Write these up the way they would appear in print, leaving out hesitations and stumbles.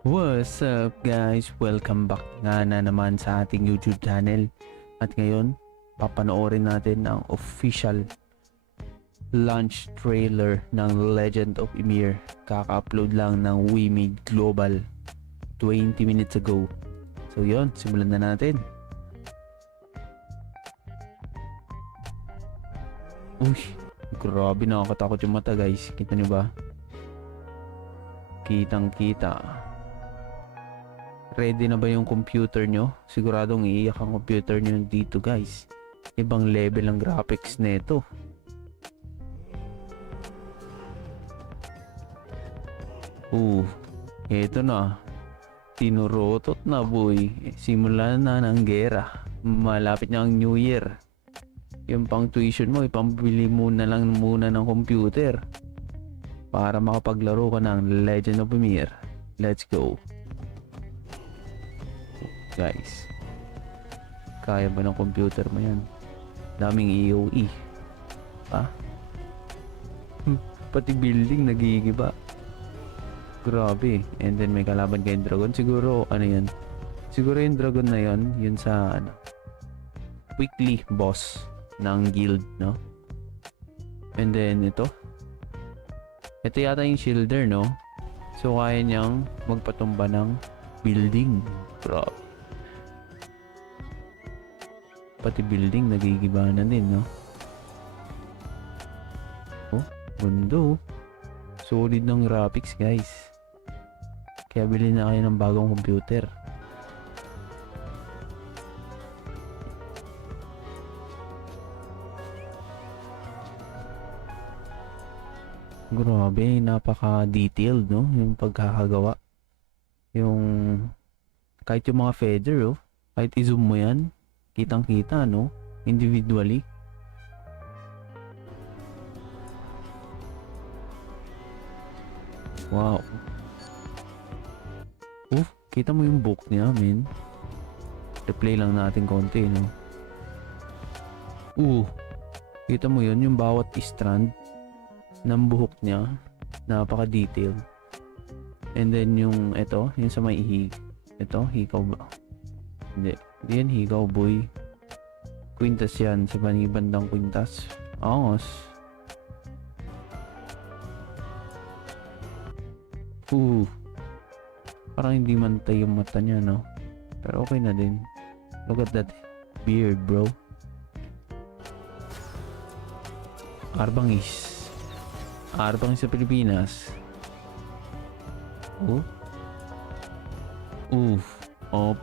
What's up guys? Welcome back nga na naman sa ating YouTube channel. At ngayon, papanoorin natin ang official launch trailer ng Legend of Ymir. Kaka-upload lang ng We Made Global 20 minutes ago. So yon, simulan na natin. Uy, grabe, nakakatakot yung mata guys. Kita nyo ba? Kitang kita. Ready na ba yung computer nyo? Siguradong iiyak ang computer nyo dito guys. Ibang level ang graphics nito. Eto na. Tinurotot na boy. Simula na ng gera. Malapit na ang New Year. Yung pang tuition mo, ipambili muna lang muna ng computer para makapaglaro ka ng Legend of Ymir. Let's go. Guys, kaya ba ng computer mo yan? Daming EOE pa. Pati building nagigiba. Grabe. And then may kalaban kayong dragon. Siguro ano yan, siguro yung dragon na yon, yun sa ano, weekly boss ng guild, no? And then ito yata yung shielder, no? So kaya niyang magpatumba ng building. Grabe. Pati building nagigiba na din, no? Oh, gundo. Solid ng graphics guys. Kaya bilhin na kayo ng bagong computer. Grabe, napaka-detailed, no? Yung pagkakagawa. Yung kahit yung mga feather, oh, kahit i-zoom mo yan, kitang-kita, no? Individually. Wow. Kita mo yung book niya, men. Replay lang natin konti, no? Kita mo yun, yung bawat strand ng buhok niya. Napaka-detail. And then yung ito, yung sa may ito, hikaw ba? Hindi yan higaw boy. Quintas yan, sa bandang quintas. Angos. Parang hindi mantay yung mata niya, no? Pero okay na din. Look at that beard, bro. Arbangis sa Pilipinas.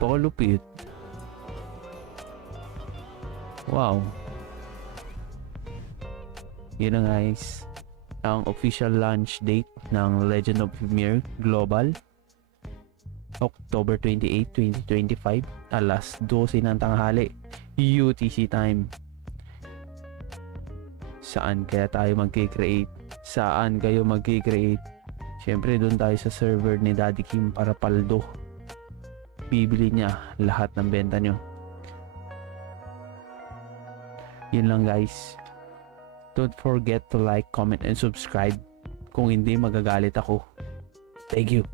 Pakalupit. Wow. Yun na guys, ang official launch date ng Legend of Ymir Global, October 28, 2025, alas 12 ng tanghali UTC time. Saan kaya tayo magki-create? Saan kayo magki-create? Siyempre doon tayo sa server ni Daddy Kim para paldo. Bibili niya lahat ng benta nyo. Yun lang guys. Don't forget to like, comment, and subscribe. Kung hindi, magagalit ako. Thank you.